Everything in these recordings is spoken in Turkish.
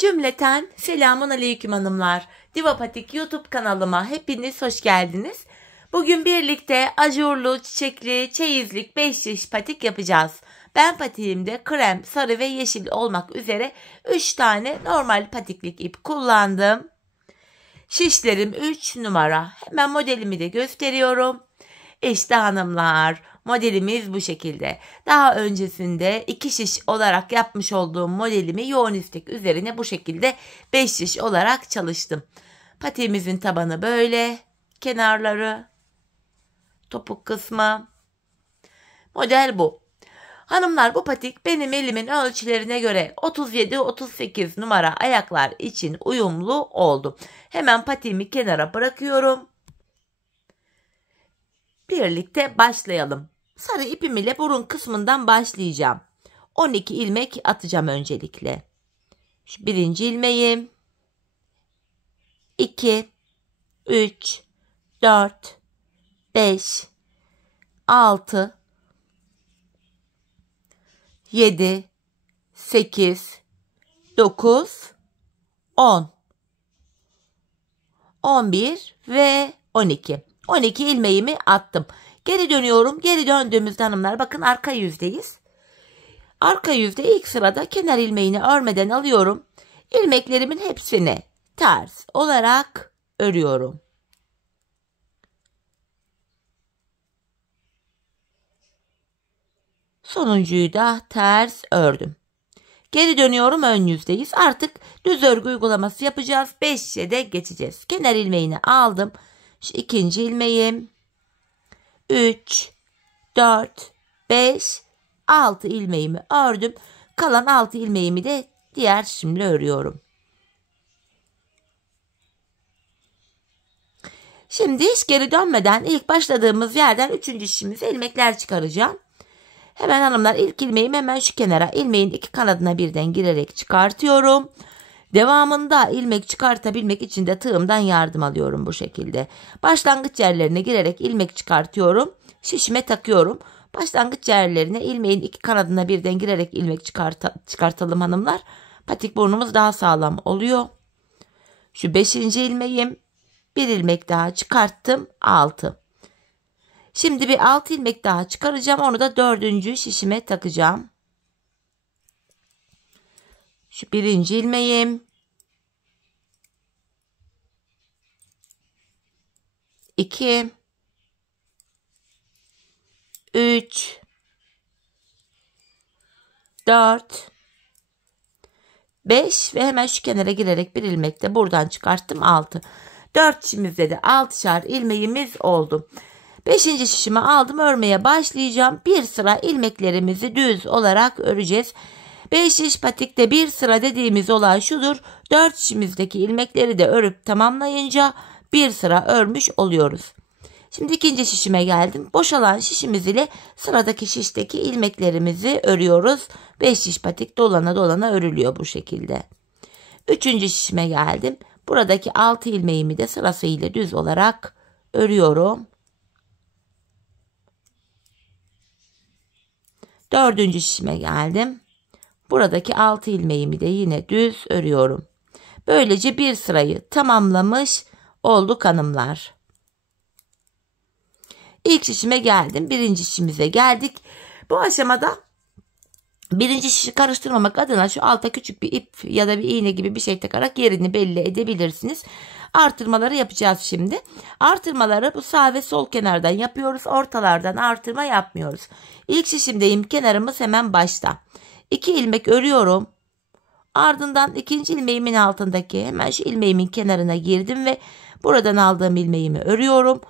Cümleten selamun aleyküm hanımlar. Divapatik YouTube kanalıma hepiniz hoş geldiniz. Bugün birlikte ajurlu, çiçekli, çeyizlik 5 şiş patik yapacağız. Ben patiğimde krem, sarı ve yeşil olmak üzere 3 tane normal patiklik ip kullandım. Şişlerim 3 numara. Hemen modelimi de gösteriyorum. İşte hanımlar, modelimiz bu şekilde. Daha öncesinde 2 şiş olarak yapmış olduğum modelimi yoğun istek üzerine bu şekilde 5 şiş olarak çalıştım. Patiğimizin tabanı böyle, kenarları, topuk kısmı. Model bu. Hanımlar, bu patik benim elimin ölçülerine göre 37-38 numara ayaklar için uyumlu oldu. Hemen patiğimi kenara bırakıyorum. Birlikte başlayalım. Sarı ipim ile burun kısmından başlayacağım. 12 ilmek atacağım öncelikle. Şu birinci ilmeğim. 2, 3, 4, 5, 6, 7, 8, 9, 10, 11 ve 12. 12 ilmeğimi attım. Geri dönüyorum. Geri döndüğümüzde hanımlar bakın arka yüzdeyiz. Arka yüzde ilk sırada kenar ilmeğini örmeden alıyorum. İlmeklerimin hepsini ters olarak örüyorum. Sonuncuyu da ters ördüm. Geri dönüyorum, ön yüzdeyiz. Artık düz örgü uygulaması yapacağız. 5'e de geçeceğiz. Kenar ilmeğini aldım. Şu ikinci ilmeğim. 3, 4, 5, 6 ilmeğimi ördüm. Kalan 6 ilmeğimi de diğer şişimle örüyorum. Şimdi hiç geri dönmeden ilk başladığımız yerden 3. şişimize ilmekler çıkaracağım. Hemen hanımlar, ilk ilmeğimi hemen şu kenara, ilmeğin iki kanadına birden girerek çıkartıyorum. Devamında ilmek çıkartabilmek için de tığımdan yardım alıyorum bu şekilde. Başlangıç yerlerine girerek ilmek çıkartıyorum. Şişime takıyorum. Başlangıç yerlerine ilmeğin iki kanadına birden girerek ilmek çıkartalım hanımlar. Patik burnumuz daha sağlam oluyor. Şu 5. ilmeğim. Bir ilmek daha çıkarttım. 6. Şimdi bir 6 ilmek daha çıkaracağım. Onu da 4. şişime takacağım. Şu 1. ilmeğim. 2, 3, 4, 5 ve hemen şu kenara girerek bir ilmek de buradan çıkarttım. 6. 4 şişimizde de 6'şar ilmeğimiz oldu. 5. şişimi aldım, örmeye başlayacağım. Bir sıra ilmeklerimizi düz olarak öreceğiz. 5 şiş patikte bir sıra dediğimiz olay şudur. 4 şişimizdeki ilmekleri de örüp tamamlayınca bir sıra örmüş oluyoruz. Şimdi ikinci şişime geldim. Boşalan şişimiz ile sıradaki şişteki ilmeklerimizi örüyoruz. 5 şiş patik dolana dolana örülüyor bu şekilde. 3. şişime geldim. Buradaki 6 ilmeğimi de sırasıyla düz olarak örüyorum. 4. şişime geldim. Buradaki 6 ilmeğimi de yine düz örüyorum. Böylece bir sırayı tamamlamış olduk hanımlar. İlk şişime geldim. 1. şişimize geldik. Bu aşamada 1. şişi karıştırmamak adına şu alta küçük bir ip ya da bir iğne gibi bir şey takarak yerini belli edebilirsiniz. Artırmaları yapacağız şimdi. Artırmaları bu sağ ve sol kenardan yapıyoruz. Ortalardan artırma yapmıyoruz. İlk şişimdeyim. Kenarımız hemen başta. 2 ilmek örüyorum. Ardından 2. ilmeğimin altındaki hemen şu ilmeğimin kenarına girdim ve buradan aldığım ilmeğimi örüyorum.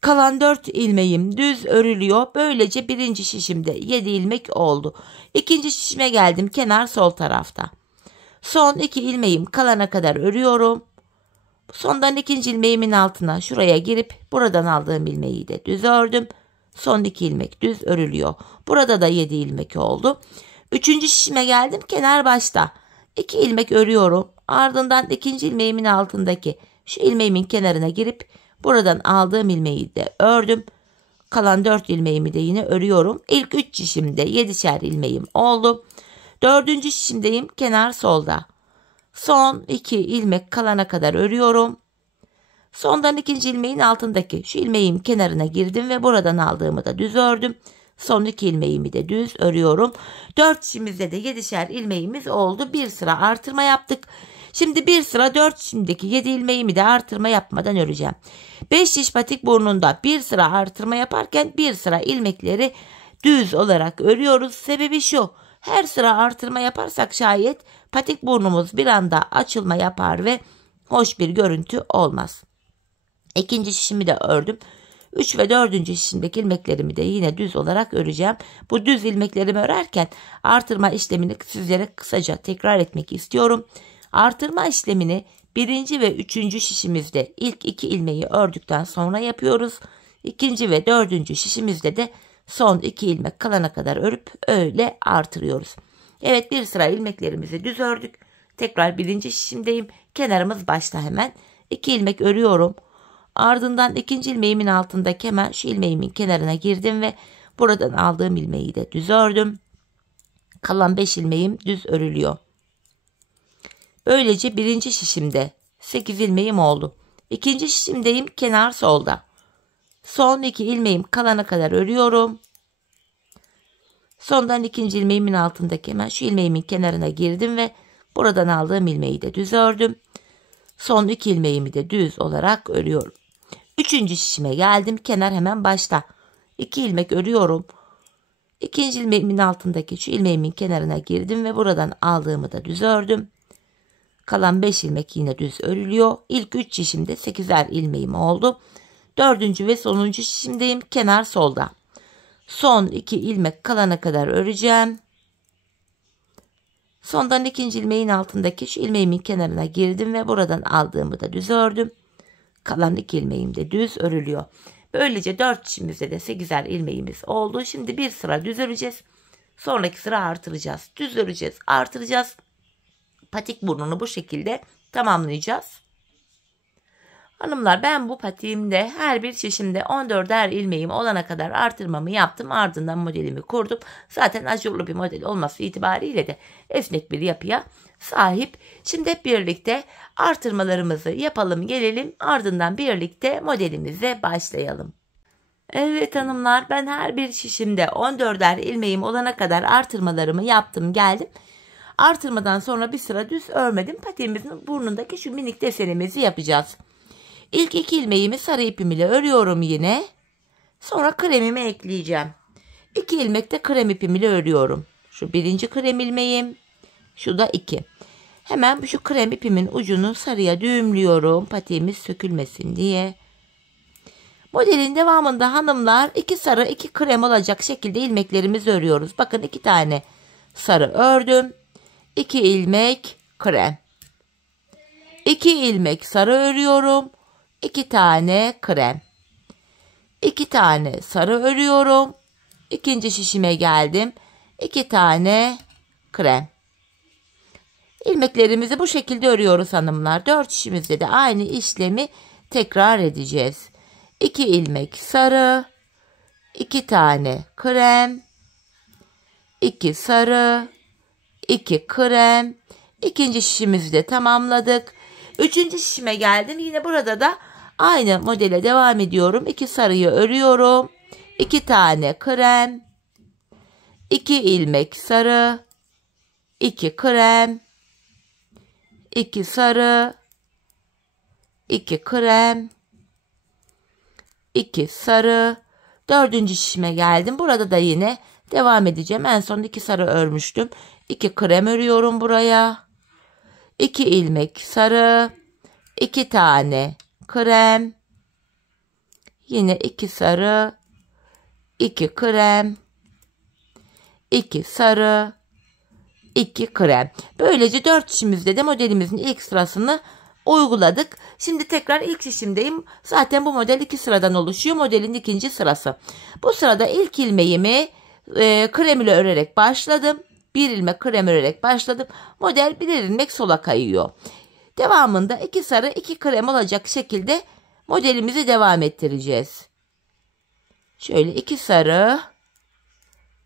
Kalan 4 ilmeğim düz örülüyor. Böylece 1. şişimde 7 ilmek oldu. 2. şişime geldim. Kenar sol tarafta. Son 2 ilmeğim kalana kadar örüyorum. Sondan 2. ilmeğimin altına şuraya girip buradan aldığım ilmeği de düz ördüm. Son 2 ilmek düz örülüyor. Burada da 7 ilmek oldu. 3. şişime geldim. Kenar başta. 2 ilmek örüyorum. Ardından 2. ilmeğimin altındaki şu ilmeğimin kenarına girip buradan aldığım ilmeği de ördüm. Kalan 4 ilmeğimi de yine örüyorum. İlk 3 şişimde 7'şer ilmeğim oldu. 4. şişimdeyim. Kenar solda. Son 2 ilmek kalana kadar örüyorum. Sondan ikinci ilmeğin altındaki şu ilmeğin kenarına girdim ve buradan aldığımı da düz ördüm. Son 2 ilmeğimi de düz örüyorum. 4 şişimizde de 7'şer ilmeğimiz oldu. Bir sıra artırma yaptık. Şimdi bir sıra 4 şişimdeki 7 ilmeğimi de artırma yapmadan öreceğim. 5 şiş patik burnunda bir sıra artırma yaparken bir sıra ilmekleri düz olarak örüyoruz. Sebebi şu: her sıra artırma yaparsak şayet patik burnumuz bir anda açılma yapar ve hoş bir görüntü olmaz. İkinci şişimi de ördüm. 3 ve 4. şişimdeki ilmeklerimi de yine düz olarak öreceğim. Bu düz ilmeklerimi örerken artırma işlemini sizlere kısaca tekrar etmek istiyorum. Artırma işlemini 1. ve 3. şişimizde ilk 2 ilmeği ördükten sonra yapıyoruz. 2. ve 4. şişimizde de son 2 ilmek kalana kadar örüp öyle artırıyoruz. Evet, bir sıra ilmeklerimizi düz ördük. Tekrar 1. şişimdeyim. Kenarımız başta hemen. 2 ilmek örüyorum. Ardından 2. ilmeğimin altındaki hemen şu ilmeğimin kenarına girdim ve buradan aldığım ilmeği de düz ördüm. Kalan 5 ilmeğim düz örülüyor. Böylece 1. şişimde 8 ilmeğim oldu. 2. şişimdeyim, kenar solda. Son 2 ilmeğim kalana kadar örüyorum. Sondan 2. ilmeğimin altındaki hemen şu ilmeğimin kenarına girdim ve buradan aldığım ilmeği de düz ördüm. Son 2 ilmeğimi de düz olarak örüyorum. 3. şişime geldim. Kenar hemen başta. 2 ilmek örüyorum. 2. ilmeğimin altındaki şu ilmeğimin kenarına girdim ve buradan aldığımı da düz ördüm. Kalan 5 ilmek yine düz örülüyor. İlk 3 şişimde 8'er ilmeğim oldu. 4. ve sonuncu şişimdeyim. Kenar solda. Son 2 ilmek kalana kadar öreceğim. Sondan 2. ilmeğin altındaki şu ilmeğimin kenarına girdim ve buradan aldığımı da düz ördüm. Kalan 2 ilmeğim de düz örülüyor. Böylece 4 şişimizde de 8'er ilmeğimiz oldu. Şimdi bir sıra düz öreceğiz. Sonraki sıra artıracağız. Düz öreceğiz, artıracağız. Patik burnunu bu şekilde tamamlayacağız. Hanımlar, ben bu patiğimde her bir şişimde 14'er ilmeğim olana kadar artırmamı yaptım. Ardından modelimi kurdum. Zaten ajurlu bir model olması itibariyle de esnek bir yapıya sahip. Şimdi hep birlikte artırmalarımızı yapalım gelelim. Ardından birlikte modelimize başlayalım. Evet hanımlar, ben her bir şişimde 14'er ilmeğim olana kadar artırmalarımı yaptım geldim. Artırmadan sonra bir sıra düz örmedim. Patiğimizin burnundaki şu minik desenimizi yapacağız. İlk 2 ilmeğimi sarı ipim ile örüyorum yine. Sonra kremimi ekleyeceğim. 2 ilmek de krem ipim ile örüyorum. Şu 1. krem ilmeğim. Şu da 2. Hemen şu krem ipimin ucunu sarıya düğümlüyorum. Patiğimiz sökülmesin diye. Modelin devamında hanımlar 2 sarı 2 krem olacak şekilde ilmeklerimizi örüyoruz. Bakın 2 tane sarı ördüm. 2 ilmek krem. 2 ilmek sarı örüyorum. 2 tane krem. 2 tane sarı örüyorum. 2. şişime geldim. 2 tane krem. İlmeklerimizi bu şekilde örüyoruz hanımlar. 4 şişimizde de aynı işlemi tekrar edeceğiz. 2 ilmek sarı. 2 tane krem. 2 sarı. 2 krem. 2. şişimizi de tamamladık. 3. şişime geldim. Yine burada da aynı modele devam ediyorum. 2 sarıyı örüyorum. 2 tane krem. 2 ilmek sarı. 2 krem. 2 sarı. 2 krem. 2 sarı. 4. şişime geldim. Burada da yine devam edeceğim. En son 2 sarı örmüştüm. 2 krem örüyorum buraya. 2 ilmek sarı. 2 tane krem. Yine 2 sarı. 2 krem. 2 sarı. 2 krem. Böylece 4 şişimizde de modelimizin ilk sırasını uyguladık. Şimdi tekrar ilk şişimdeyim. Zaten bu model 2 sıradan oluşuyor. Modelin 2. sırası. Bu sırada ilk ilmeğimi krem ile örerek başladım. 1 ilmek krem örerek başladım. Model 1 ilmek sola kayıyor. Devamında 2 sarı 2 krem olacak şekilde modelimizi devam ettireceğiz. Şöyle 2 sarı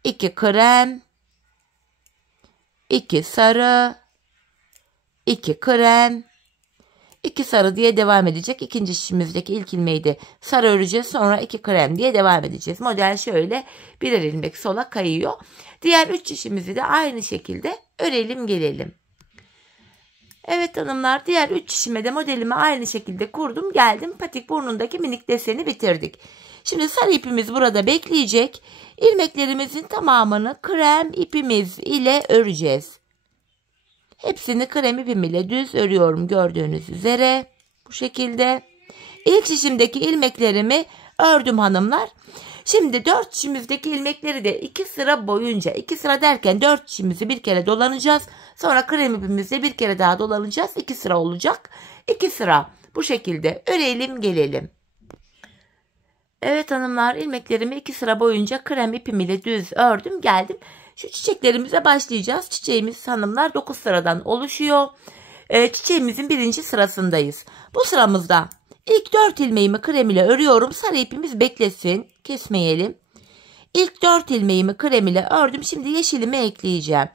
2 krem 2 sarı 2 krem, 2 sarı diye devam edecek. İkinci şişimizdeki ilk ilmeği de sarı öreceğiz. Sonra 2 krem diye devam edeceğiz. Model şöyle birer ilmek sola kayıyor. Diğer 3 şişimizi de aynı şekilde örelim gelelim. Evet hanımlar, diğer 3 şişime de modelimi aynı şekilde kurdum. Geldim, patik burnundaki minik deseni bitirdik. Şimdi sarı ipimiz burada bekleyecek. İlmeklerimizin tamamını krem ipimiz ile öreceğiz. Hepsini krem ipim ile düz örüyorum gördüğünüz üzere. Bu şekilde. İlk şişimdeki ilmeklerimi ördüm hanımlar. Şimdi 4 şişimizdeki ilmekleri de 2 sıra boyunca, 2 sıra derken 4 şişimizi bir kere dolanacağız. Sonra krem ipimizle bir kere daha dolanacağız. 2 sıra olacak. 2 sıra bu şekilde örelim gelelim. Evet hanımlar, ilmeklerimi 2 sıra boyunca krem ipim ile düz ördüm geldim. Şu çiçeklerimize başlayacağız. Çiçeğimiz hanımlar 9 sıradan oluşuyor. Çiçeğimizin birinci sırasındayız. Bu sıramızda ilk 4 ilmeğimi krem ile örüyorum. Sarı ipimiz beklesin. Kesmeyelim. İlk 4 ilmeğimi krem ile ördüm. Şimdi yeşilimi ekleyeceğim.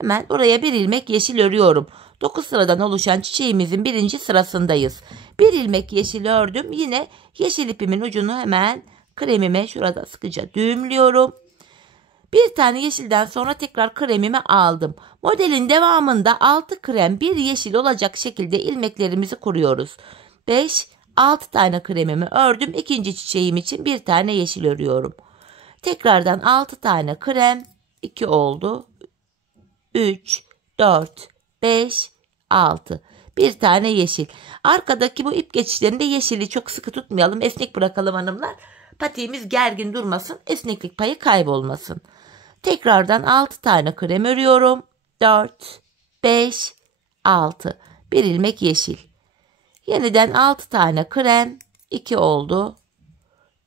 Hemen buraya bir ilmek yeşil örüyorum. 9 sıradan oluşan çiçeğimizin birinci sırasındayız. Bir ilmek yeşil ördüm. Yine yeşil ipimin ucunu hemen kremime şurada sıkıca düğümlüyorum. Bir tane yeşilden sonra tekrar kremimi aldım. Modelin devamında 6 krem 1 yeşil olacak şekilde ilmeklerimizi kuruyoruz. 5-6 tane kremimi ördüm. İkinci çiçeğim için bir tane yeşil örüyorum. Tekrardan 6 tane krem, 2 oldu. 3, 4, 5, 6. Bir tane yeşil. Arkadaki bu ip geçişlerinde yeşili çok sıkı tutmayalım. Esnek bırakalım hanımlar. Patiğimiz gergin durmasın. Esneklik payı kaybolmasın. Tekrardan 6 tane krem örüyorum. 4, 5, 6. Bir ilmek yeşil. Yeniden 6 tane krem. 2 oldu.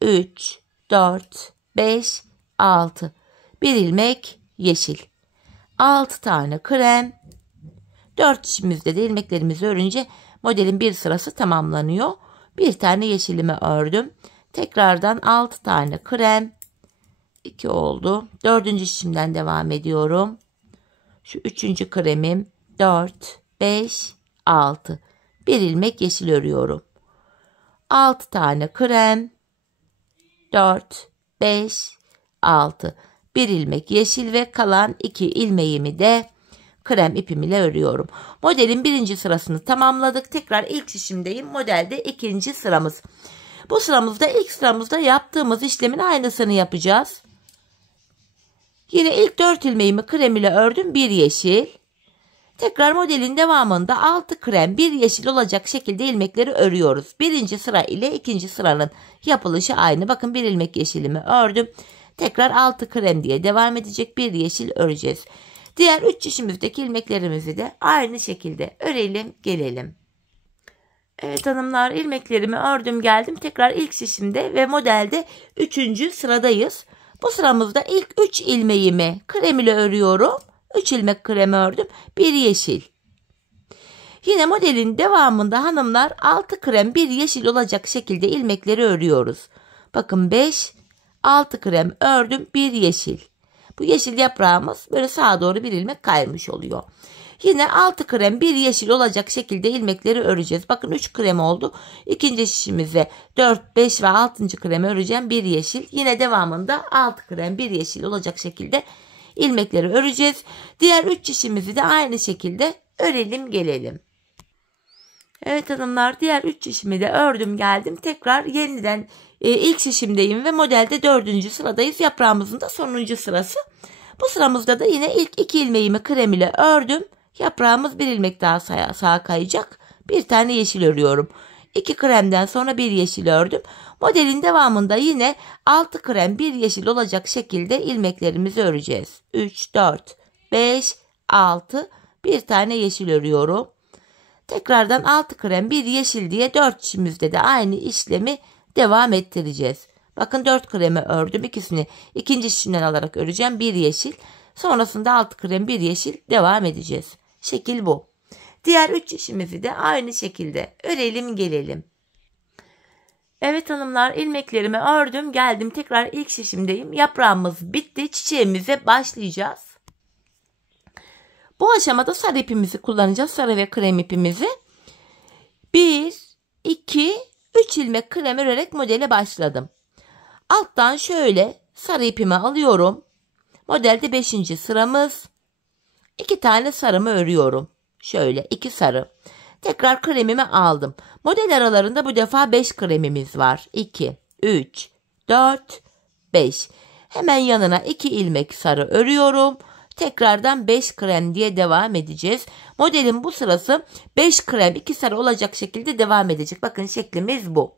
3, 4, 5, 6. Bir ilmek yeşil. 6 tane krem. 4 şişimizde de ilmeklerimizi örünce modelin bir sırası tamamlanıyor. Bir tane yeşilimi ördüm. Tekrardan 6 tane krem. 2 oldu. 4. şişimden devam ediyorum. Şu 3. kremim. 4, 5, 6. Bir ilmek yeşil örüyorum. 6 tane krem. 4, 5, 6. Bir ilmek yeşil ve kalan 2 ilmeğimi de krem ipim ile örüyorum. Modelin birinci sırasını tamamladık. Tekrar ilk şişimdeyim. Modelde ikinci sıramız. Bu sıramızda ilk sıramızda yaptığımız işlemin aynısını yapacağız. Yine ilk 4 ilmeğimi krem ile ördüm. Bir yeşil. Tekrar modelin devamında 6 krem 1 yeşil olacak şekilde ilmekleri örüyoruz. Birinci sıra ile ikinci sıranın yapılışı aynı. Bakın bir ilmek yeşilimi ördüm. Tekrar 6 krem diye devam edecek, bir yeşil öreceğiz. Diğer 3 şişimizdeki ilmeklerimizi de aynı şekilde örelim gelelim. Evet hanımlar, ilmeklerimi ördüm geldim. Tekrar ilk şişimde ve modelde 3. sıradayız. Bu sıramızda ilk 3 ilmeğimi krem ile örüyorum. 3 ilmek krem ördüm. Bir yeşil. Yine modelin devamında hanımlar 6 krem 1 yeşil olacak şekilde ilmekleri örüyoruz. Bakın 5, 6 krem ördüm, bir yeşil. Bu yeşil yaprağımız böyle sağa doğru bir ilmek kaymış oluyor. Yine 6 krem 1 yeşil olacak şekilde ilmekleri öreceğiz. Bakın 3 krem oldu. İkinci şişimize 4, 5 ve 6. kremi öreceğim, bir yeşil. Yine devamında 6 krem 1 yeşil olacak şekilde ilmekleri öreceğiz. Diğer 3 şişimizi de aynı şekilde örelim gelelim. Evet hanımlar, diğer 3 şişimi de ördüm geldim. Tekrar yeniden ilk şişimdeyim ve modelde 4. sıradayız. Yaprağımızın da sonuncu sırası. Bu sıramızda da yine ilk 2 ilmeğimi krem ile ördüm. Yaprağımız bir ilmek daha sağa kayacak. Bir tane yeşil örüyorum. 2 kremden sonra bir yeşil ördüm. Modelin devamında yine 6 krem 1 yeşil olacak şekilde ilmeklerimizi öreceğiz. 3, 4, 5, 6. Bir tane yeşil örüyorum. Tekrardan 6 krem 1 yeşil diye 4 şişimizde de aynı işlemi devam ettireceğiz. Bakın 4 kremi ördüm. İkisini ikinci şişimden alarak öreceğim. Bir yeşil. Sonrasında 6 krem 1 yeşil devam edeceğiz. Şekil bu. Diğer 3 şişimizi de aynı şekilde örelim gelelim. Evet hanımlar, ilmeklerimi ördüm geldim. Tekrar ilk şişimdeyim. Yaprağımız bitti. Çiçeğimize başlayacağız. Bu aşamada sarı ipimizi kullanacağız. Sarı ve krem ipimizi. 1, 2, 3 ilmek krem örerek modele başladım. Alttan şöyle sarı ipimi alıyorum. Modelde 5. sıramız. 2 tane sarımı örüyorum. Şöyle 2 sarı. Tekrar kremimi aldım. Model aralarında bu defa 5 kremimiz var. 2, 3, 4, 5. Hemen yanına 2 ilmek sarı örüyorum. Tekrardan 5 krem diye devam edeceğiz. Modelin bu sırası 5 krem 2 sarı olacak şekilde devam edecek. Bakın şeklimiz bu.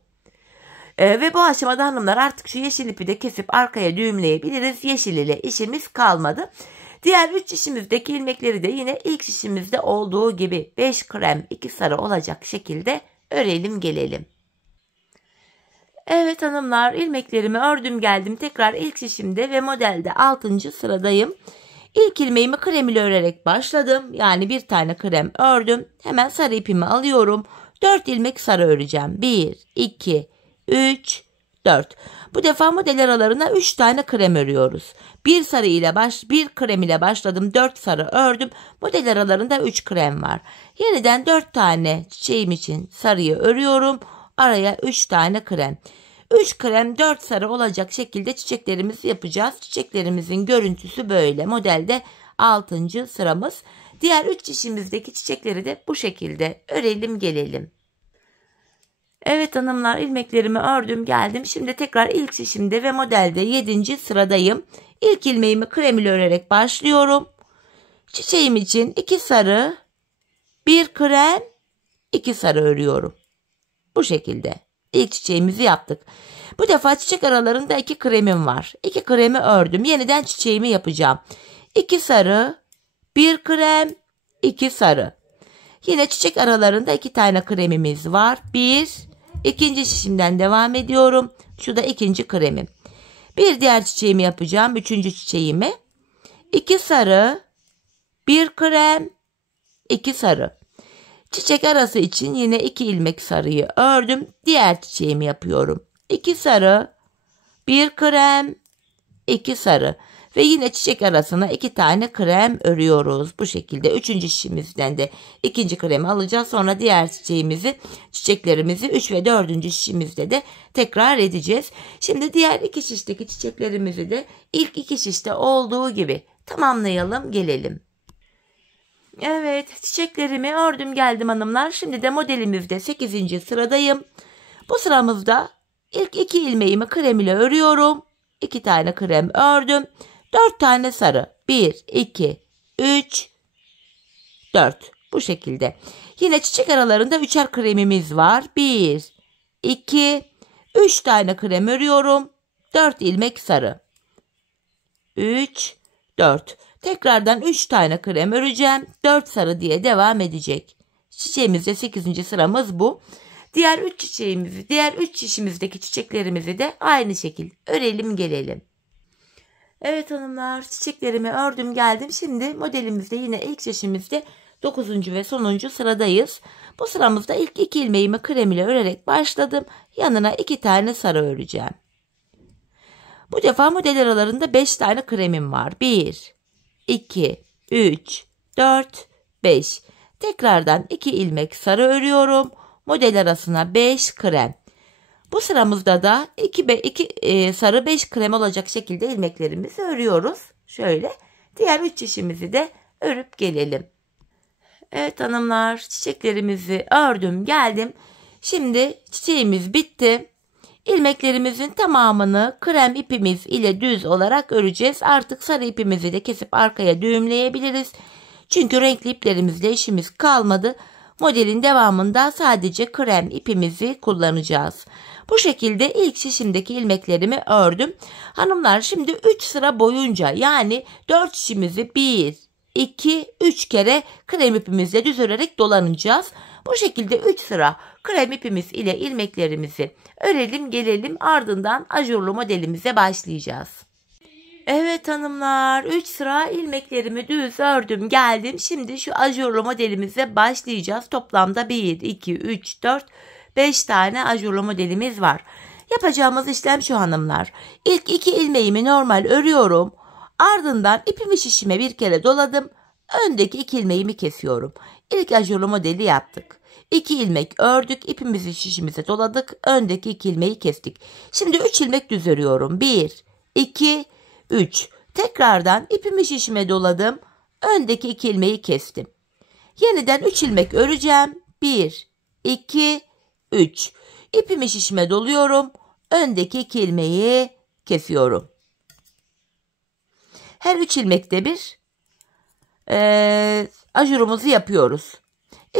Ve bu aşamada hanımlar artık şu yeşil ipi de kesip arkaya düğümleyebiliriz. Yeşil ile işimiz kalmadı. Diğer 3 şişimizdeki ilmekleri de yine ilk şişimizde olduğu gibi 5 krem 2 sarı olacak şekilde örelim gelelim. Evet hanımlar, ilmeklerimi ördüm geldim. Tekrar ilk şişimde ve modelde 6. sıradayım. İlk ilmeğimi krem ile örerek başladım. Yani bir tane krem ördüm. Hemen sarı ipimi alıyorum. 4 ilmek sarı öreceğim. 1, 2, 3, 4. Bu defa model aralarına 3 tane krem örüyoruz. Bir krem ile başladım. 4 sarı ördüm. Model aralarında 3 krem var. Yeniden 4 tane çiçeğim için sarıyı örüyorum. Araya 3 tane krem. 3 krem 4 sarı olacak şekilde çiçeklerimizi yapacağız. Çiçeklerimizin görüntüsü böyle. Modelde 6. sıramız. Diğer 3 şişimizdeki çiçekleri de bu şekilde örelim gelelim. Evet hanımlar, ilmeklerimi ördüm geldim. Şimdi tekrar ilk şişimde ve modelde 7. sıradayım. İlk ilmeğimi krem ile örerek başlıyorum. Çiçeğim için 2 sarı, 1 krem, 2 sarı örüyorum. Bu şekilde ilk çiçeğimizi yaptık. Bu defa çiçek aralarında 2 kremim var. 2 kremi ördüm. Yeniden çiçeğimi yapacağım. 2 sarı, 1 krem, 2 sarı. Yine çiçek aralarında 2 tane kremimiz var. 1, ikinci şişimden devam ediyorum. Şu da 2. kremim. Bir diğer çiçeğimi yapacağım. 3. çiçeğimi. 2 sarı, 1 krem, 2 sarı. Çiçek arası için yine 2 ilmek sarıyı ördüm. Diğer çiçeğimi yapıyorum. 2 sarı, 1 krem, 2 sarı. Ve yine çiçek arasına 2 tane krem örüyoruz. Bu şekilde 3. şişimizden de 2. kremi alacağız. Sonra diğer çiçeklerimizi 3 ve 4. şişimizde de tekrar edeceğiz. Şimdi diğer 2 şişteki çiçeklerimizi de ilk 2 şişte olduğu gibi tamamlayalım gelelim. Evet, çiçeklerimi ördüm geldim hanımlar. Şimdi de modelimizde 8. sıradayım. Bu sıramızda ilk 2 ilmeğimi krem ile örüyorum. 2 tane krem ördüm. 4 tane sarı. 1, 2, 3, 4. Bu şekilde. Yine çiçek aralarında 3'er kremimiz var. 1, 2, 3 tane krem örüyorum. 4 ilmek sarı. 3, 4. Tekrardan 3 tane krem öreceğim. 4 sarı diye devam edecek. Çiçeğimizde 8. sıramız bu. Diğer 3 şişimizdeki çiçeklerimizi de aynı şekil örelim gelelim. Evet hanımlar, çiçeklerimi ördüm geldim. Şimdi modelimizde yine ilk şişimizde 9. ve sonuncu sıradayız. Bu sıramızda ilk 2 ilmeğimi krem ile örerek başladım. Yanına 2 tane sarı öreceğim. Bu defa model aralarında 5 tane kremim var. 1, 2, 3, 4, 5. Tekrardan 2 ilmek sarı örüyorum. Model arasına 5 krem. Bu sıramızda da 2 sarı 5 krem olacak şekilde ilmeklerimizi örüyoruz. Şöyle diğer 3 şişimizi de örüp gelelim. Evet hanımlar, çiçeklerimizi ördüm geldim. Şimdi çiçeğimiz bitti. İlmeklerimizin tamamını krem ipimiz ile düz olarak öreceğiz. Artık sarı ipimizi de kesip arkaya düğümleyebiliriz. Çünkü renkli iplerimizle işimiz kalmadı. Modelin devamında sadece krem ipimizi kullanacağız. Bu şekilde ilk şişimdeki ilmeklerimi ördüm. Hanımlar şimdi 3 sıra boyunca yani 4 şişimizi 1, 2, 3 kere krem ipimizle düz örerek dolanacağız. Bu şekilde 3 sıra krem ipimiz ile ilmeklerimizi örelim gelelim, ardından ajurlu modelimize başlayacağız. Evet hanımlar, 3 sıra ilmeklerimi düz ördüm geldim. Şimdi şu ajurlu modelimize başlayacağız. Toplamda 1, 2, 3, 4, 5 tane ajurlu modelimiz var. Yapacağımız işlem şu hanımlar. İlk 2 ilmeğimi normal örüyorum. Ardından ipimi şişime bir kere doladım. öndeki 2 ilmeğimi kesiyorum. İlk ajurlu modeli yaptık. 2 ilmek ördük, ipimizi şişimize doladık, öndeki 2 ilmeği kestik. Şimdi 3 ilmek düz örüyorum. 1, 2, 3. Tekrardan ipimi şişime doladım, öndeki 2 ilmeği kestim. Yeniden 3 ilmek öreceğim. 1, 2, 3. İpimi şişime doluyorum, öndeki 2 ilmeği kesiyorum. Her 3 ilmekte bir ajurumuzu yapıyoruz.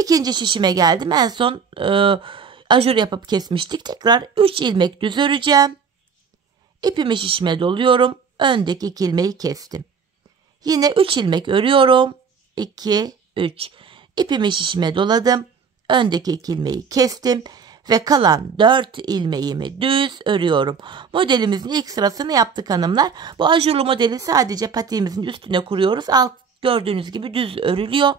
İkinci şişime geldim. En son ajur yapıp kesmiştik. Tekrar 3 ilmek düz öreceğim. İpimi şişime doluyorum. Öndeki 2 ilmeği kestim. Yine 3 ilmek örüyorum. 2, 3. İpimi şişime doladım. Öndeki 2 ilmeği kestim. Ve kalan 4 ilmeğimi düz örüyorum. Modelimizin ilk sırasını yaptık hanımlar. Bu ajurlu modeli sadece patiğimizin üstüne kuruyoruz. Alt gördüğünüz gibi düz örülüyor.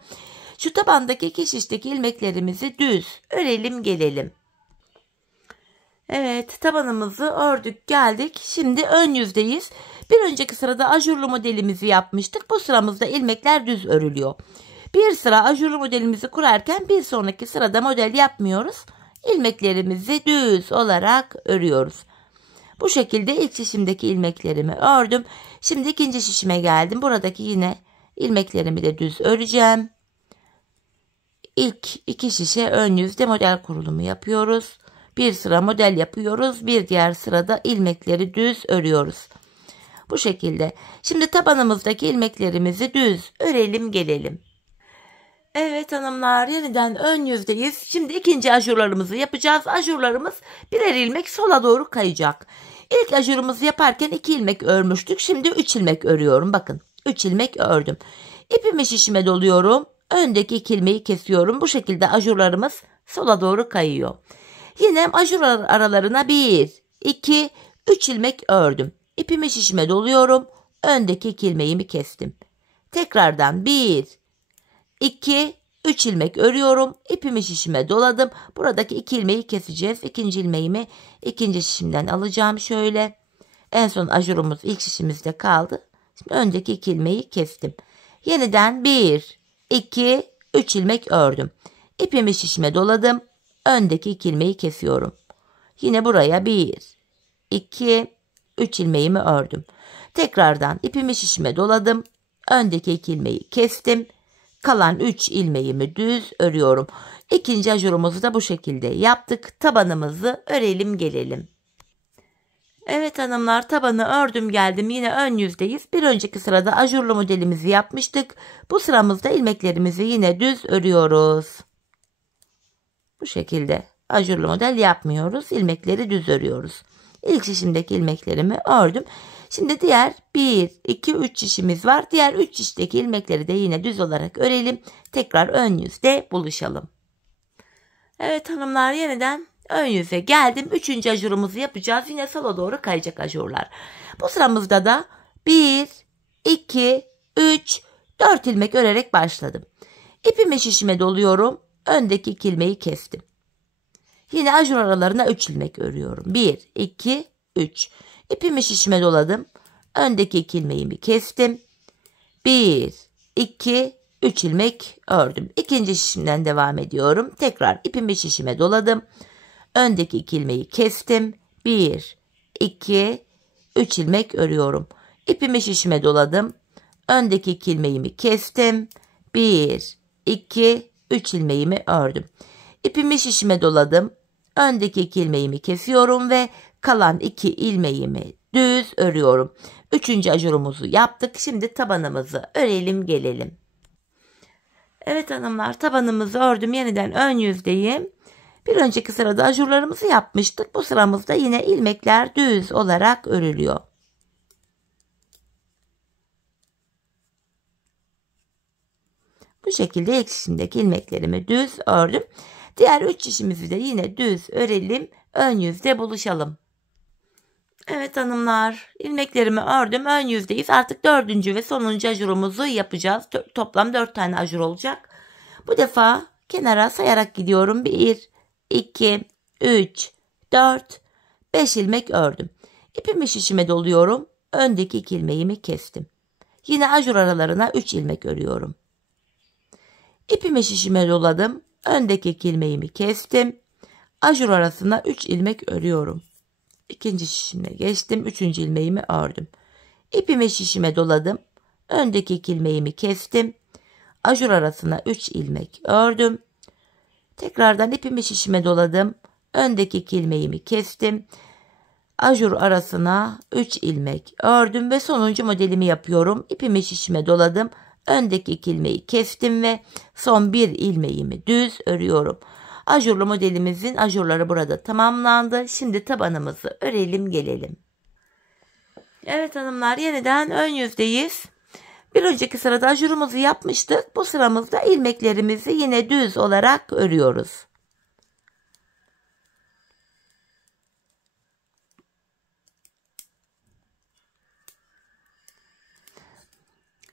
Şu tabandaki 2 şişteki ilmeklerimizi düz örelim gelelim. Evet, tabanımızı ördük geldik. Şimdi ön yüzdeyiz. Bir önceki sırada ajurlu modelimizi yapmıştık. Bu sıramızda ilmekler düz örülüyor. Bir sıra ajurlu modelimizi kurarken bir sonraki sırada model yapmıyoruz. İlmeklerimizi düz olarak örüyoruz. Bu şekilde ilk şişimdeki ilmeklerimi ördüm. Şimdi ikinci şişime geldim. Buradaki yine ilmeklerimi de düz öreceğim. İlk 2 şişe ön yüzde model kurulumu yapıyoruz. Bir sıra model yapıyoruz. Bir diğer sırada ilmekleri düz örüyoruz. Bu şekilde. Şimdi tabanımızdaki ilmeklerimizi düz örelim gelelim. Evet hanımlar, yeniden ön yüzdeyiz. Şimdi ikinci ajurlarımızı yapacağız. Ajurlarımız birer ilmek sola doğru kayacak. İlk ajurumuzu yaparken 2 ilmek örmüştük. Şimdi 3 ilmek örüyorum. Bakın 3 ilmek ördüm. İpimi şişime doluyorum. Öndeki 2 ilmeği kesiyorum. Bu şekilde ajurlarımız sola doğru kayıyor. Yine ajur aralarına 1, 2, 3 ilmek ördüm. İpimi şişime doluyorum. Öndeki 2 ilmeğimi kestim. Tekrardan 1, 2, 3 ilmek örüyorum. İpimi şişime doladım. Buradaki 2 ilmeği keseceğiz. İkinci ilmeğimi ikinci şişimden alacağım şöyle. En son ajurumuz ilk şişimizde kaldı. Şimdi öndeki 2 ilmeği kestim. Yeniden 1, 2, 3 ilmek ördüm. İpimi şişime doladım. Öndeki 2 ilmeği kesiyorum. Yine buraya 1, 2, 3 ilmeğimi ördüm. Tekrardan ipimi şişime doladım. Öndeki 2 ilmeği kestim. Kalan 3 ilmeğimi düz örüyorum. İkinci ajurumuzu da bu şekilde yaptık. Tabanımızı örelim gelelim. Evet hanımlar, tabanı ördüm geldim. Yine ön yüzdeyiz. Bir önceki sırada ajurlu modelimizi yapmıştık. Bu sıramızda ilmeklerimizi yine düz örüyoruz. Bu şekilde ajurlu model yapmıyoruz. İlmekleri düz örüyoruz. İlk şişimdeki ilmeklerimi ördüm. Şimdi diğer 1, 2, 3 şişimiz var. Diğer 3 şişteki ilmekleri de yine düz olarak örelim. Tekrar ön yüzde buluşalım. Evet hanımlar, yeniden ön yüze geldim. 3. ajurumuzu yapacağız. Yine sola doğru kayacak ajurlar. Bu sıramızda da 1, 2, 3, 4 ilmek örerek başladım. İpimi şişime doluyorum. Öndeki 2 ilmeği kestim. Yine ajur aralarına 3 ilmek örüyorum. 1, 2, 3. İpimi şişime doladım. Öndeki 2 ilmeğimi kestim. 1, 2, 3 ilmek ördüm. İkinci şişimden devam ediyorum. Tekrar ipimi şişime doladım. Öndeki 2 ilmeği kestim. 1, 2, 3 ilmek örüyorum. İpimi şişime doladım. Öndeki 2 ilmeğimi kestim. 1, 2, 3 ilmeğimi ördüm. İpimi şişime doladım. Öndeki 2 ilmeğimi kesiyorum ve kalan 2 ilmeğimi düz örüyorum. 3. ajurumuzu yaptık. Şimdi tabanımızı örelim gelelim. Evet hanımlar, tabanımızı ördüm. Yeniden ön yüzdeyim. Bir önceki sırada ajurlarımızı yapmıştık. Bu sıramızda yine ilmekler düz olarak örülüyor. Bu şekilde ilk şişimdeki ilmeklerimi düz ördüm. Diğer 3 şişimizi de yine düz örelim. Ön yüzde buluşalım. Evet hanımlar, ilmeklerimi ördüm. Ön yüzdeyiz. Artık 4. ve sonuncu ajurumuzu yapacağız. Toplam 4 tane ajur olacak. Bu defa kenara sayarak gidiyorum. 1, 2, 3, 4, 5 ilmek ördüm. İpimi şişime doluyorum. Öndeki 2 ilmeğimi kestim. Yine ajur aralarına 3 ilmek örüyorum. İpimi şişime doladım. Öndeki 2 ilmeğimi kestim. Ajur arasına 3 ilmek örüyorum. İkinci şişime geçtim. 3. ilmeğimi ördüm. İpimi şişime doladım. Öndeki 2 ilmeğimi kestim. Ajur arasına 3 ilmek ördüm. Tekrardan ipimi şişime doladım. Öndeki 2 ilmeğimi kestim. Ajur arasına 3 ilmek ördüm ve sonuncu modelimi yapıyorum. İpimi şişime doladım. Öndeki 2 ilmeği kestim ve son 1 ilmeğimi düz örüyorum. Ajurlu modelimizin ajurları burada tamamlandı. Şimdi tabanımızı örelim gelelim. Evet hanımlar, yeniden ön yüzdeyiz. Bir önceki sırada ajurumuzu yapmıştık. Bu sıramızda ilmeklerimizi yine düz olarak örüyoruz.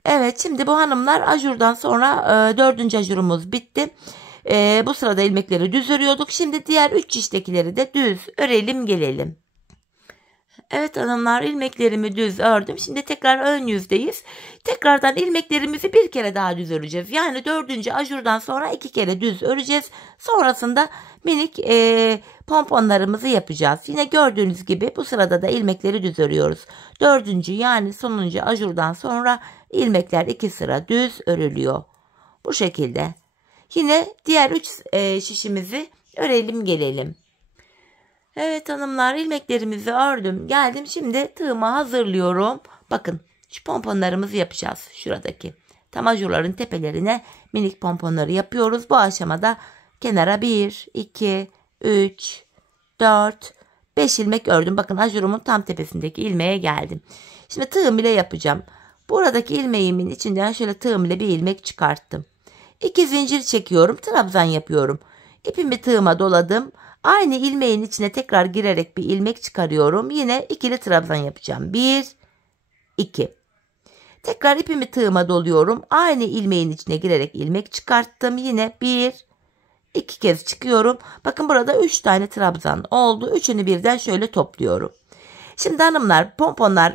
Evet, şimdi bu hanımlar ajurdan sonra 4. ajurumuz bitti. Bu sırada ilmekleri düz örüyorduk. Şimdi diğer 3 şiştekileri de düz örelim gelelim. Evet hanımlar, ilmeklerimi düz ördüm. Şimdi tekrar ön yüzdeyiz. Tekrardan ilmeklerimizi bir kere daha düz öreceğiz. Yani 4. ajurdan sonra 2 kere düz öreceğiz. Sonrasında minik pomponlarımızı yapacağız. Yine gördüğünüz gibi bu sırada da ilmekleri düz örüyoruz. 4. yani sonuncu ajurdan sonra ilmekler 2 sıra düz örülüyor. Bu şekilde. Yine diğer 3 şişimizi örelim gelelim. Evet hanımlar, ilmeklerimizi ördüm geldim. Şimdi tığımı hazırlıyorum. Bakın, şu pomponlarımızı yapacağız. Şuradaki tam ajurların tepelerine minik pomponları yapıyoruz. Bu aşamada kenara 1, 2, 3, 4, 5 ilmek ördüm. Bakın, ajurumun tam tepesindeki ilmeğe geldim. Şimdi tığım ile yapacağım. Buradaki ilmeğimin içinden şöyle tığım ile bir ilmek çıkarttım. 2 zincir çekiyorum. Trabzan yapıyorum. İpimi tığıma doladım. Aynı ilmeğin içine tekrar girerek bir ilmek çıkarıyorum. Yine ikili trabzan yapacağım. 1, 2. Tekrar ipimi tığıma doluyorum. Aynı ilmeğin içine girerek ilmek çıkarttım. Yine 1, 2 kez çıkıyorum. Bakın, burada 3 tane trabzan oldu. Üçünü birden şöyle topluyorum. Şimdi hanımlar, pomponlar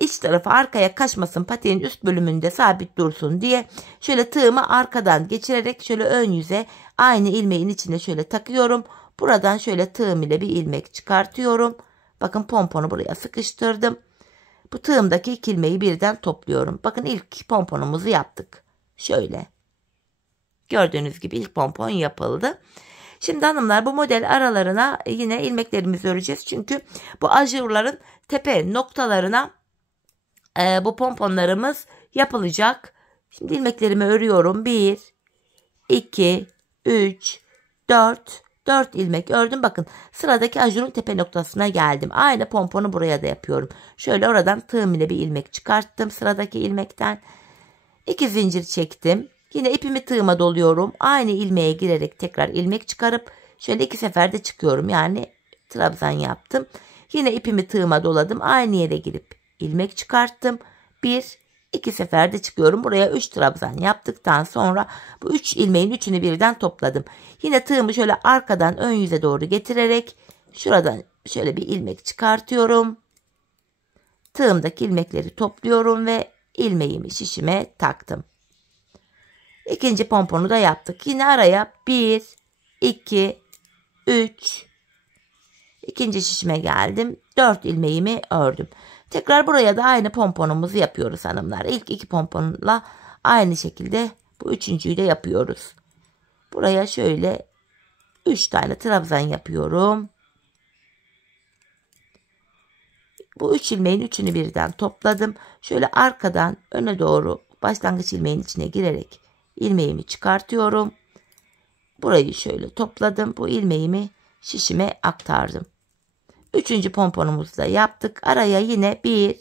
iç tarafı arkaya kaçmasın, patiğin üst bölümünde sabit dursun diye şöyle tığımı arkadan geçirerek şöyle ön yüze aynı ilmeğin içine şöyle takıyorum. Buradan şöyle tığım ile bir ilmek çıkartıyorum. Bakın, pomponu buraya sıkıştırdım. Bu tığımdaki 2 ilmeği birden topluyorum. Bakın, ilk pomponumuzu yaptık. Şöyle. Gördüğünüz gibi ilk pompon yapıldı. Şimdi hanımlar, bu model aralarına yine ilmeklerimizi öreceğiz. Çünkü bu ajurların tepe noktalarına bu pomponlarımız yapılacak. Şimdi ilmeklerimi örüyorum. 1, 2, 3, 4. 4 ilmek ördüm. Bakın, sıradaki ajurun tepe noktasına geldim. Aynı pomponu buraya da yapıyorum. Şöyle oradan tığım ile bir ilmek çıkarttım sıradaki ilmekten. 2 zincir çektim. Yine ipimi tığıma doluyorum. Aynı ilmeğe girerek tekrar ilmek çıkarıp şöyle 2 seferde çıkıyorum. Yani trabzan yaptım. Yine ipimi tığıma doladım. Aynı yere girip ilmek çıkarttım. 1, 2 seferde çıkıyorum. Buraya 3 trabzan yaptıktan sonra bu 3 ilmeğin üçünü birden topladım. Yine tığımı şöyle arkadan ön yüze doğru getirerek şuradan şöyle bir ilmek çıkartıyorum. Tığımdaki ilmekleri topluyorum ve ilmeğimi şişime taktım. İkinci pomponu da yaptık. Yine araya 1, 2, 3. İkinci şişime geldim. 4 ilmeğimi ördüm. Tekrar buraya da aynı pomponumuzu yapıyoruz hanımlar. İlk 2 pomponla aynı şekilde bu üçüncüyü de yapıyoruz. Buraya şöyle 3 tane trabzan yapıyorum. Bu 3 ilmeğin üçünü birden topladım. Şöyle arkadan öne doğru başlangıç ilmeğin içine girerek ilmeğimi çıkartıyorum. Burayı şöyle topladım. Bu ilmeğimi şişime aktardım. Üçüncü pomponumuzu da yaptık. Araya yine 1,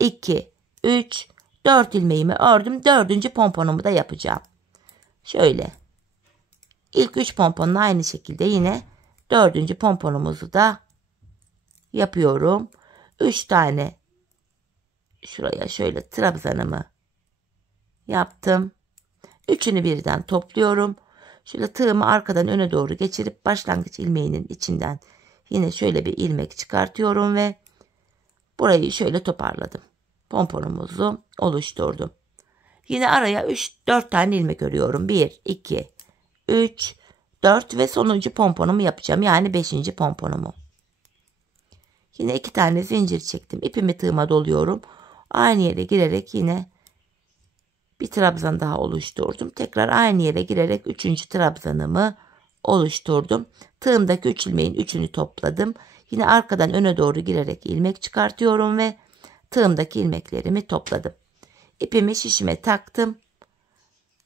2, 3, 4 ilmeğimi ördüm. Dördüncü pomponumu da yapacağım. Şöyle. İlk 3 pomponla aynı şekilde yine dördüncü pomponumuzu da yapıyorum. 3 tane şuraya şöyle trabzanımı yaptım. Üçünü birden topluyorum. Şöyle tığımı arkadan öne doğru geçirip başlangıç ilmeğinin içinden yine şöyle bir ilmek çıkartıyorum ve burayı şöyle toparladım. Pomponumuzu oluşturdum. Yine araya 3-4 tane ilmek örüyorum. 1, 2, 3, 4 ve sonuncu pomponumu yapacağım. Yani 5. pomponumu. Yine 2 tane zincir çektim. İpimi tığıma doluyorum. Aynı yere girerek yine bir trabzan daha oluşturdum. Tekrar aynı yere girerek 3. trabzanımı oluşturdum. Tığımdaki 3 ilmeğin 3'ünü topladım. Yine arkadan öne doğru girerek ilmek çıkartıyorum ve tığımdaki ilmeklerimi topladım. İpimi şişime taktım.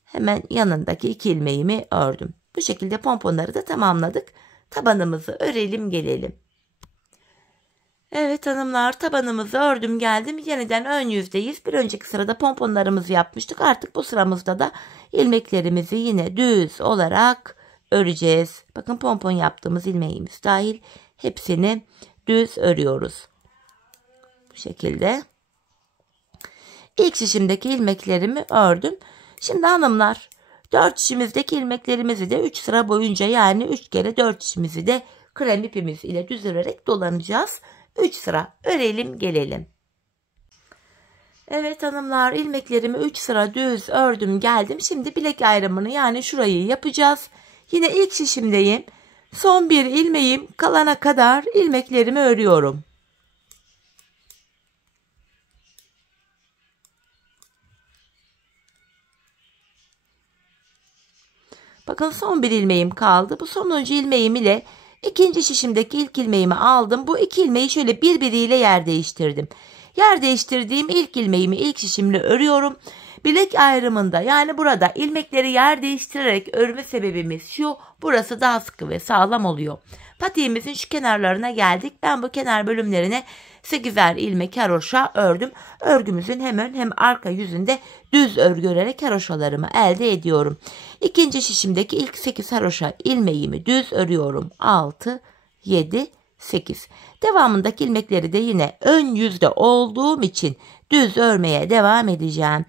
Hemen yanındaki 2 ilmeğimi ördüm. Bu şekilde pomponları da tamamladık. Tabanımızı örelim gelelim. Evet hanımlar, tabanımızı ördüm geldim. Yeniden ön yüzdeyiz. Bir önceki sırada pomponlarımızı yapmıştık. Artık bu sıramızda da ilmeklerimizi yine düz olarak öreceğiz. Bakın pompon yaptığımız ilmeğimiz dahil hepsini düz örüyoruz. Bu şekilde. İlk şişimdeki ilmeklerimi ördüm. Şimdi hanımlar 4 şişimizdeki ilmeklerimizi de 3 sıra boyunca, yani 3 kere 4 şişimizi de krem ipimiz ile düz örerek dolanacağız. 3 sıra örelim gelelim. Evet hanımlar, ilmeklerimi 3 sıra düz ördüm geldim. Şimdi bilek ayrımını, yani şurayı yapacağız. Yine ilk şişimdeyim. Son bir ilmeğim kalana kadar ilmeklerimi örüyorum. Bakın son bir ilmeğim kaldı. Bu sonuncu ilmeğim ile ikinci şişimdeki ilk ilmeğimi aldım. Bu iki ilmeği şöyle birbiriyle yer değiştirdim. Yer değiştirdiğim ilk ilmeğimi ilk şişimle örüyorum. Bilek ayrımında, yani burada ilmekleri yer değiştirerek örme sebebimiz şu: burası daha sıkı ve sağlam oluyor. Patiğimizin şu kenarlarına geldik. Ben bu kenar bölümlerine 8'er ilmek haroşa ördüm. Örgümüzün hem ön hem arka yüzünde düz örgü örerek haroşalarımı elde ediyorum. İkinci şişimdeki ilk 8 haroşa ilmeğimi düz örüyorum. 6, 7, 8. Devamındaki ilmekleri de yine ön yüzde olduğum için düz örmeye devam edeceğim.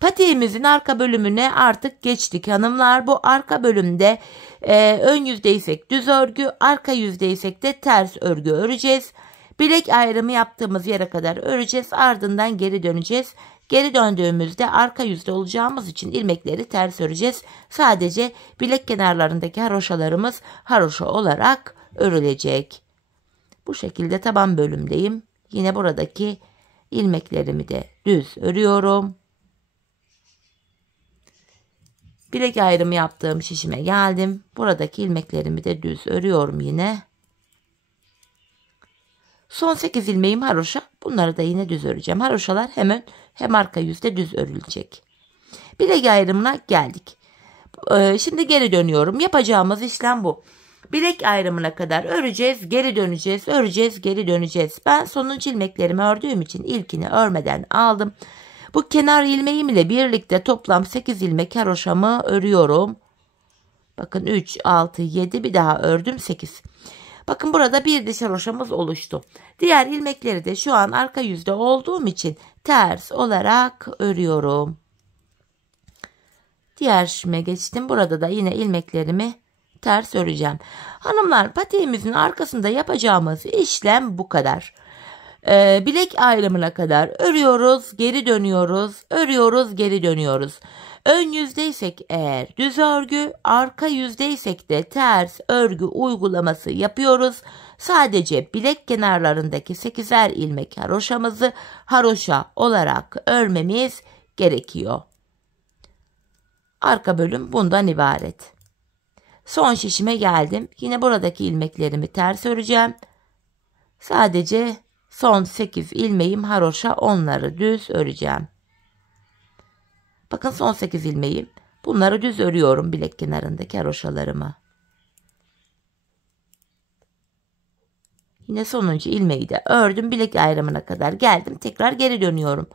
Patiğimizin arka bölümüne artık geçtik hanımlar. Bu arka bölümde ön yüzdeysek düz örgü, arka yüzdeysek de ters örgü öreceğiz. Bilek ayrımı yaptığımız yere kadar öreceğiz. Ardından geri döneceğiz. Geri döndüğümüzde arka yüzde olacağımız için ilmekleri ters öreceğiz. Sadece bilek kenarlarındaki haroşalarımız haroşa olarak örülecek. Bu şekilde taban bölümdeyim. Yine buradaki ilmeklerimi de düz örüyorum. Bilek ayrımı yaptığım şişime geldim. Buradaki ilmeklerimi de düz örüyorum yine. Son 8 ilmeğim haroşa. Bunları da yine düz öreceğim. Haroşalar hem ön hem arka yüzde düz örülecek. Bilek ayrımına geldik. Şimdi geri dönüyorum. Yapacağımız işlem bu. Bilek ayrımına kadar öreceğiz, geri döneceğiz, öreceğiz, geri döneceğiz. Ben sonuncu ilmeklerimi ördüğüm için ilkini örmeden aldım. Bu kenar ilmeğim ile birlikte toplam 8 ilmek haroşamı örüyorum. Bakın 3, 6, 7, bir daha ördüm 8. Bakın burada bir diş haroşamız oluştu. Diğer ilmekleri de şu an arka yüzde olduğum için ters olarak örüyorum. Diğer şişime geçtim. Burada da yine ilmeklerimi ters öreceğim. Hanımlar, patiğimizin arkasında yapacağımız işlem bu kadar. Bilek ayrımına kadar örüyoruz, geri dönüyoruz, örüyoruz, geri dönüyoruz. Ön yüzdeysek eğer düz örgü, arka yüzdeysek de ters örgü uygulaması yapıyoruz. Sadece bilek kenarlarındaki 8'er ilmek haroşamızı haroşa olarak örmemiz gerekiyor. Arka bölüm bundan ibaret. Son şişime geldim. Yine buradaki ilmeklerimi ters öreceğim. Sadece son 8 ilmeğim haroşa, onları düz öreceğim. Bakın son 8 ilmeğim. Bunları düz örüyorum, bilek kenarındaki haroşalarımı. Yine sonuncu ilmeği de ördüm. Bilek ayrımına kadar geldim. Tekrar geri dönüyorum.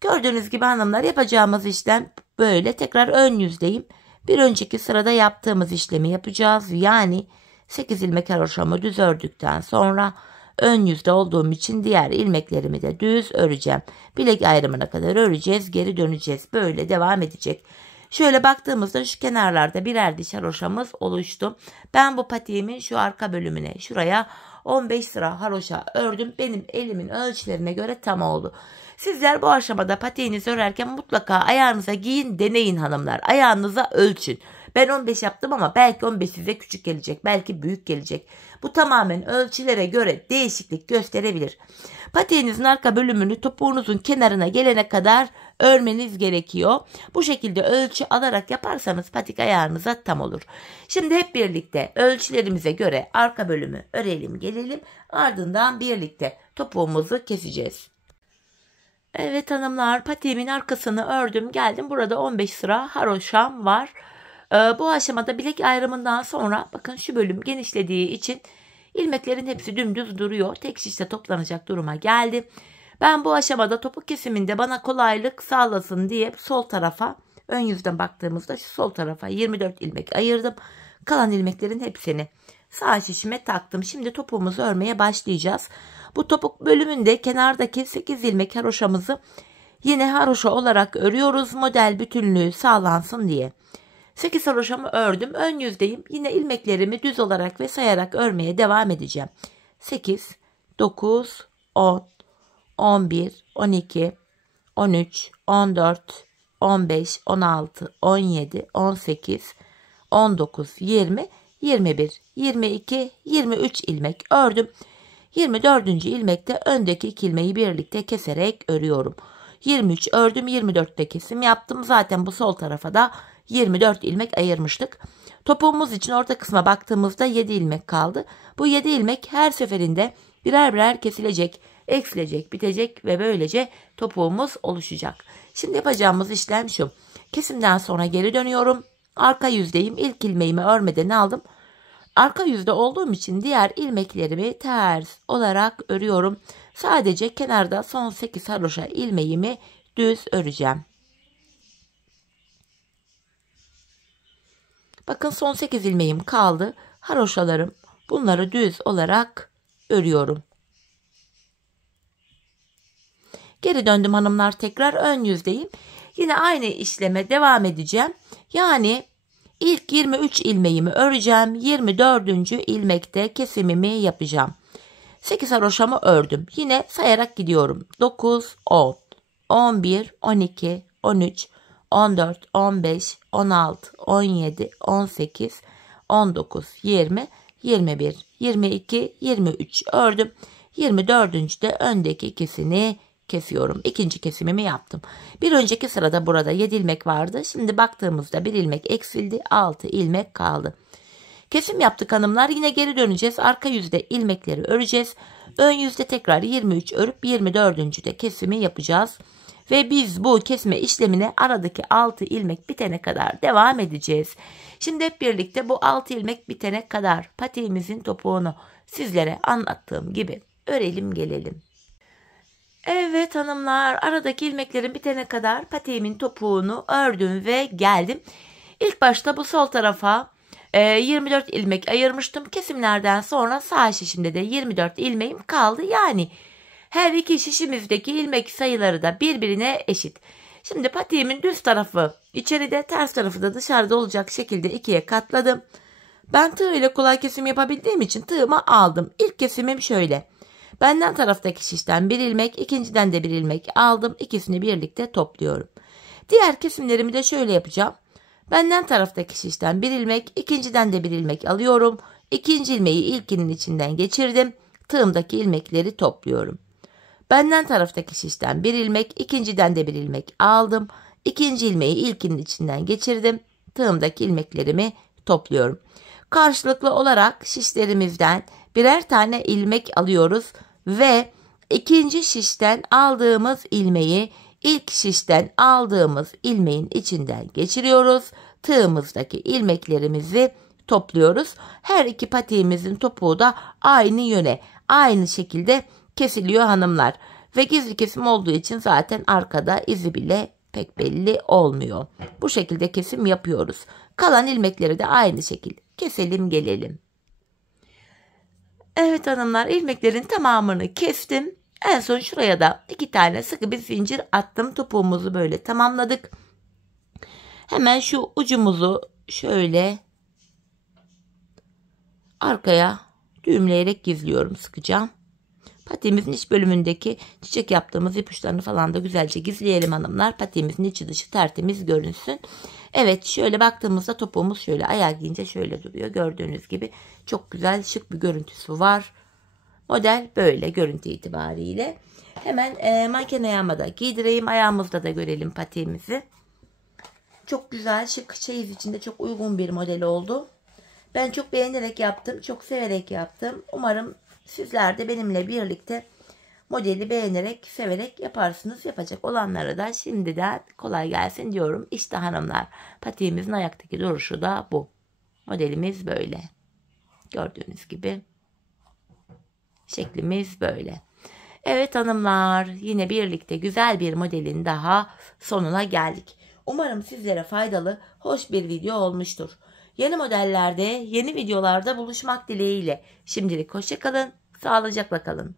Gördüğünüz gibi hanımlar, yapacağımız işlem böyle. Tekrar ön yüzdeyim. Bir önceki sırada yaptığımız işlemi yapacağız. Yani 8 ilmek haroşamı düz ördükten sonra ön yüzde olduğum için diğer ilmeklerimi de düz öreceğim. Bilek ayrımına kadar öreceğiz, geri döneceğiz. Böyle devam edecek. Şöyle baktığımızda şu kenarlarda birer diş haroşamız oluştu. Ben bu patiğimin şu arka bölümüne, şuraya 15 sıra haroşa ördüm. Benim elimin ölçülerine göre tam oldu. Sizler bu aşamada patiğinizi örerken mutlaka ayağınıza giyin, deneyin hanımlar. Ayağınıza ölçün. Ben 15 yaptım ama belki 15 size küçük gelecek, belki büyük gelecek. Bu tamamen ölçülere göre değişiklik gösterebilir. Patiğinizin arka bölümünü topuğunuzun kenarına gelene kadar örmeniz gerekiyor. Bu şekilde ölçü alarak yaparsanız patik ayağınıza tam olur. Şimdi hep birlikte ölçülerimize göre arka bölümü örelim gelelim. Ardından birlikte topuğumuzu keseceğiz. Evet hanımlar, patiğimin arkasını ördüm geldim. Burada 15 sıra haroşam var. Bu aşamada bilek ayrımından sonra bakın şu bölüm genişlediği için ilmeklerin hepsi dümdüz duruyor. Tek şişte toplanacak duruma geldi. Ben bu aşamada topuk kesiminde bana kolaylık sağlasın diye sol tarafa, ön yüzden baktığımızda şu sol tarafa 24 ilmek ayırdım. Kalan ilmeklerin hepsini sağ şişime taktım. Şimdi topuğumuzu örmeye başlayacağız. Bu topuk bölümünde kenardaki 8 ilmek haroşamızı yine haroşa olarak örüyoruz. Model bütünlüğü sağlansın diye. 8 haroşamı ördüm. Ön yüzdeyim. Yine ilmeklerimi düz olarak ve sayarak örmeye devam edeceğim. 8, 9, 10, 11, 12, 13, 14, 15, 16, 17, 18, 19, 20, 21, 22, 23 ilmek ördüm. 24. ilmekte öndeki 2 ilmeği birlikte keserek örüyorum. 23 ördüm, 24'te kesim yaptım. Zaten bu sol tarafa da 24 ilmek ayırmıştık. Topuğumuz için orta kısma baktığımızda 7 ilmek kaldı. Bu 7 ilmek her seferinde birer birer kesilecek, eksilecek, bitecek ve böylece topuğumuz oluşacak. Şimdi yapacağımız işlem şu. Kesimden sonra geri dönüyorum. Arka yüzdeyim. İlk ilmeğimi örmeden aldım. Arka yüzde olduğum için diğer ilmeklerimi ters olarak örüyorum. Sadece kenarda son 8 haroşa ilmeğimi düz öreceğim. Bakın son 8 ilmeğim kaldı. Haroşalarım, bunları düz olarak örüyorum. Geri döndüm hanımlar, tekrar ön yüzdeyim. Yine aynı işleme devam edeceğim. Yani ilk 23 ilmeğimi öreceğim. 24. ilmekte kesimimi yapacağım. 8 haroşamı ördüm. Yine sayarak gidiyorum. 9, 10, 11, 12, 13, 14, 15, 16, 17, 18, 19, 20, 21, 22, 23 ördüm. 24. de öndeki ikisini kesiyorum. İkinci kesimimi yaptım. Bir önceki sırada burada 7 ilmek vardı. Şimdi baktığımızda 1 ilmek eksildi. 6 ilmek kaldı. Kesim yaptık hanımlar. Yine geri döneceğiz. Arka yüzde ilmekleri öreceğiz. Ön yüzde tekrar 23 örüp 24. de kesimi yapacağız. Ve biz bu kesme işlemine aradaki 6 ilmek bitene kadar devam edeceğiz. Şimdi hep birlikte bu 6 ilmek bitene kadar patiğimizin topuğunu sizlere anlattığım gibi örelim gelelim. Evet hanımlar, aradaki ilmeklerin bitene kadar patiğimin topuğunu ördüm ve geldim. İlk başta bu sol tarafa 24 ilmek ayırmıştım. Kesimlerden sonra sağ şişimde de 24 ilmeğim kaldı. Yani her iki şişimizdeki ilmek sayıları da birbirine eşit. Şimdi patiğimin düz tarafı içeride, ters tarafı da dışarıda olacak şekilde ikiye katladım. Ben tığ ile kolay kesim yapabildiğim için tığımı aldım. İlk kesimim şöyle. Benden taraftaki şişten bir ilmek, ikinciden de bir ilmek aldım. İkisini birlikte topluyorum. Diğer kesimlerimi de şöyle yapacağım. Benden taraftaki şişten bir ilmek, ikinciden de bir ilmek alıyorum. İkinci ilmeği ilkinin içinden geçirdim. Tığımdaki ilmekleri topluyorum. Benden taraftaki şişten bir ilmek, ikinciden de bir ilmek aldım. İkinci ilmeği ilkinin içinden geçirdim. Tığımdaki ilmeklerimi topluyorum. Karşılıklı olarak şişlerimizden birer tane ilmek alıyoruz ve ikinci şişten aldığımız ilmeği ilk şişten aldığımız ilmeğin içinden geçiriyoruz. Tığımızdaki ilmeklerimizi topluyoruz. Her iki patiğimizin topuğu da aynı yöne, aynı şekilde kesiliyor hanımlar. Ve gizli kesim olduğu için zaten arkada izi bile pek belli olmuyor. Bu şekilde kesim yapıyoruz. Kalan ilmekleri de aynı şekilde keselim gelelim. Evet hanımlar, ilmeklerin tamamını kestim. En son şuraya da 2 tane sıkı bir zincir attım. Topuğumuzu böyle tamamladık. Hemen şu ucumuzu şöyle arkaya düğümleyerek gizliyorum, sıkacağım. Patiğimizin iç bölümündeki çiçek yaptığımız ipuçlarını falan da güzelce gizleyelim hanımlar. Patiğimizin içi dışı tertemiz görünsün. Evet, şöyle baktığımızda topuğumuz şöyle ayağa giyince şöyle duruyor. Gördüğünüz gibi çok güzel şık bir görüntüsü var. Model böyle görüntü itibariyle. Hemen manken ayağıma da giydireyim. Ayağımızda da görelim patiğimizi. Çok güzel, şık, çeyiz içinde çok uygun bir model oldu. Ben çok beğenerek yaptım. Çok severek yaptım. Umarım sizler de benimle birlikte modeli beğenerek, severek yaparsınız. Yapacak olanlara da şimdiden kolay gelsin diyorum. İşte hanımlar, patiğimizin ayaktaki duruşu da bu. Modelimiz böyle. Gördüğünüz gibi. Şeklimiz böyle. Evet hanımlar, yine birlikte güzel bir modelin daha sonuna geldik. Umarım sizlere faydalı, hoş bir video olmuştur. Yeni modellerde, yeni videolarda buluşmak dileğiyle. Şimdilik hoşça kalın, sağlıcakla kalın.